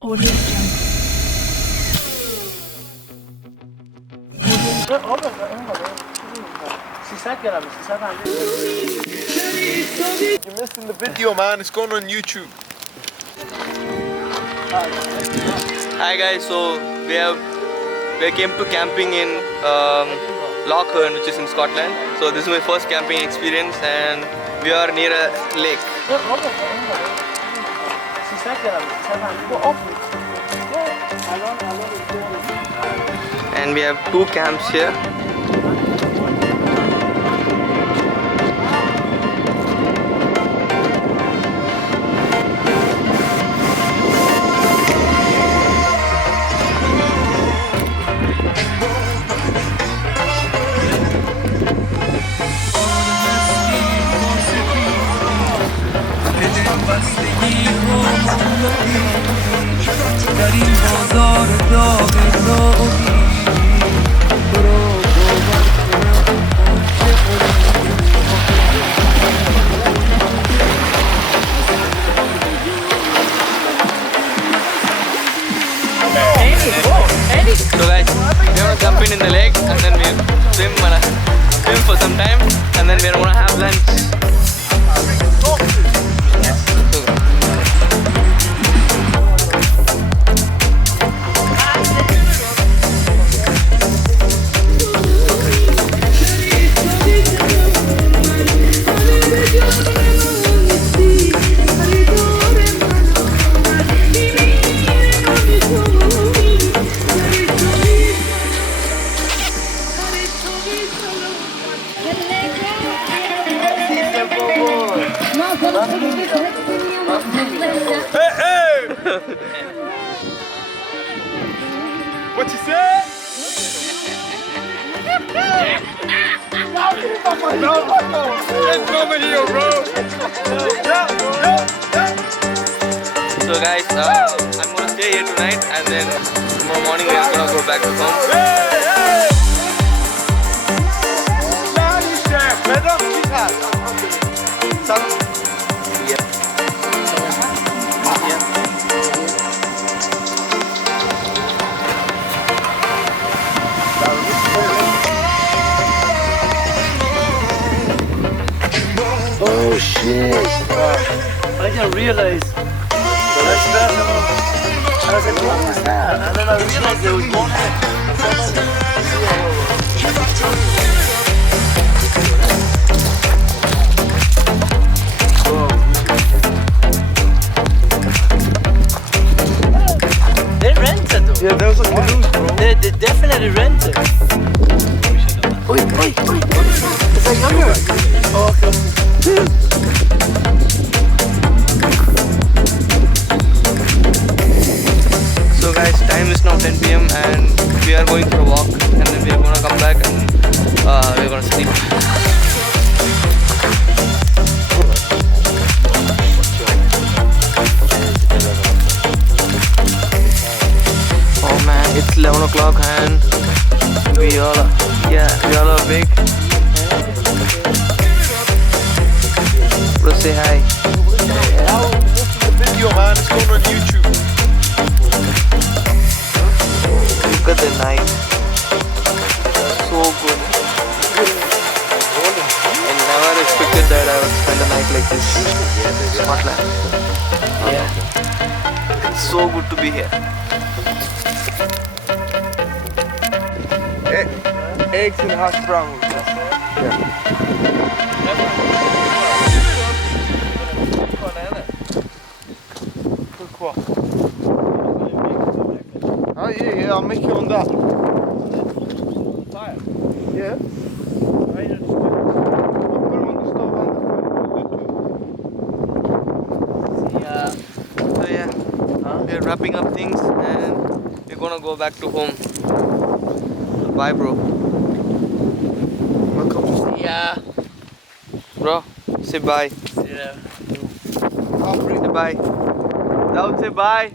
Audio Jungle. You're missing the video, man. It's going on YouTube. Hi guys, so we came to camping in Lochearn, which is in Scotland. So this is my first camping experience, and we are near a lake. And we have two camps here. So guys, we're gonna jump in the lake and then we'll swim for some time, and then we're gonna have lunch. What you said? It's over here, bro. So guys, I'm gonna stay here tonight, and then tomorrow morning we are gonna go back to home. Oh shit! I didn't realize. I was like, what was that? And then I realized there was one head. They rented though. Yeah, that was a canoe, bro. They definitely rented. Wait. Is that younger? Oh, okay. So guys, time is now 10 PM and we are going for a walk, and then we are gonna come back and we're gonna sleep. Oh man, it's 11 o'clock and we all are awake. Bro, say hi. This is the video, man. It's going on YouTube. Look at the night. So good. I never expected that I would spend a night like this in Scotland. Yeah. It's so good to be here. Eggs and hash browns. Oh yeah, I'll make you on that. Fire? Yeah. I'll put them on the stove and So yeah, we're wrapping up things and we're gonna go back to home. So bye, bro. welcome. Yeah. Bro, say bye. Yeah. Say bye. Daud, say bye.